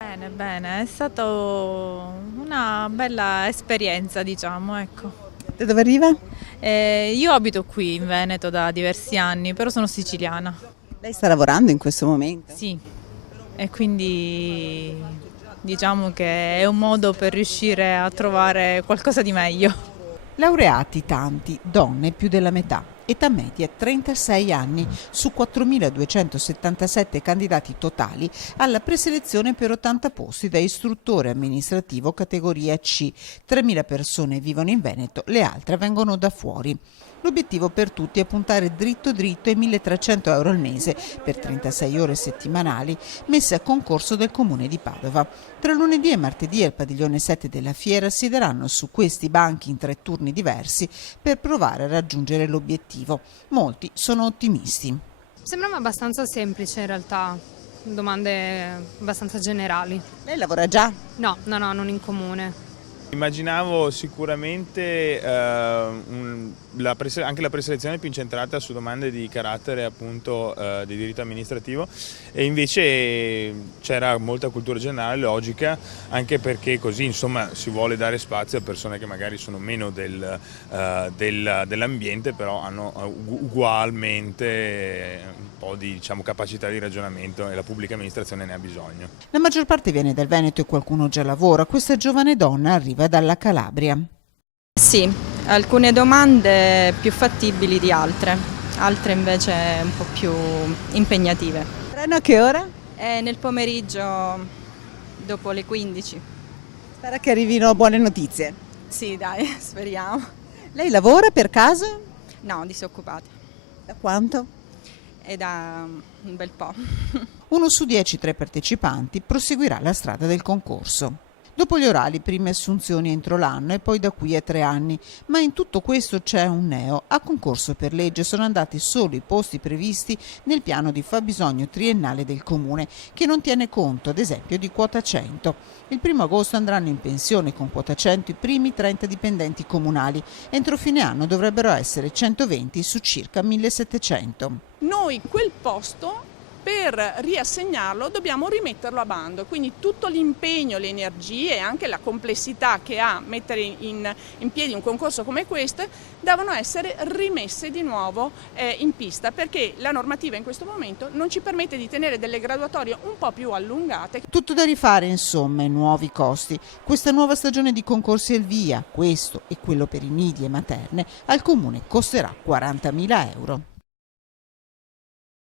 Bene, bene, è stata una bella esperienza, diciamo, ecco. Da dove arriva? Io abito qui in Veneto da diversi anni, però sono siciliana. Lei sta lavorando in questo momento? Sì, e quindi diciamo che è un modo per riuscire a trovare qualcosa di meglio. Laureati tanti, donne più della metà, età media 36 anni su 4.277 candidati totali alla preselezione per 80 posti da istruttore amministrativo categoria C. 3.000 persone vivono in Veneto, le altre vengono da fuori. L'obiettivo per tutti è puntare dritto dritto ai 1.300 euro al mese per 36 ore settimanali messe a concorso del Comune di Padova. Tra lunedì e martedì al padiglione 7 della fiera siederanno su questi banchi in 3 turni diversi per provare a raggiungere l'obiettivo. Molti sono ottimisti. Sembrava abbastanza semplice in realtà, domande abbastanza generali. Lei lavora già? No, non in comune. Immaginavo sicuramente anche la preselezione più incentrata su domande di carattere appunto di diritto amministrativo, e invece c'era molta cultura generale, logica, anche perché così insomma si vuole dare spazio a persone che magari sono meno dell'ambiente, però hanno ugualmente un po' di, diciamo, capacità di ragionamento, e la pubblica amministrazione ne ha bisogno. La maggior parte viene dal Veneto e qualcuno già lavora. Questa giovane donna arriva dalla Calabria. Sì, alcune domande più fattibili di altre invece un po' più impegnative. Treno a che ora? Nel pomeriggio dopo le 15. Spera che arrivino buone notizie. Sì, dai, speriamo. Lei lavora per caso? No, disoccupati. Da quanto? È da un bel po'. 1 su 10 tra i partecipanti proseguirà la strada del concorso. Dopo gli orali, prime assunzioni entro l'anno e poi da qui a 3 anni. Ma in tutto questo c'è un neo. A concorso per legge sono andati solo i posti previsti nel piano di fabbisogno triennale del Comune, che non tiene conto, ad esempio, di quota 100. Il 1° agosto andranno in pensione con quota 100 i primi 30 dipendenti comunali. Entro fine anno dovrebbero essere 120 su circa 1.700. Noi quel posto, per riassegnarlo, dobbiamo rimetterlo a bando, quindi tutto l'impegno, le energie e anche la complessità che ha mettere in piedi un concorso come questo devono essere rimesse di nuovo in pista, perché la normativa in questo momento non ci permette di tenere delle graduatorie un po' più allungate. Tutto da rifare, insomma, e nuovi costi. Questa nuova stagione di concorsi al via, questo e quello per i nidi e materne, al Comune costerà 40.000 euro.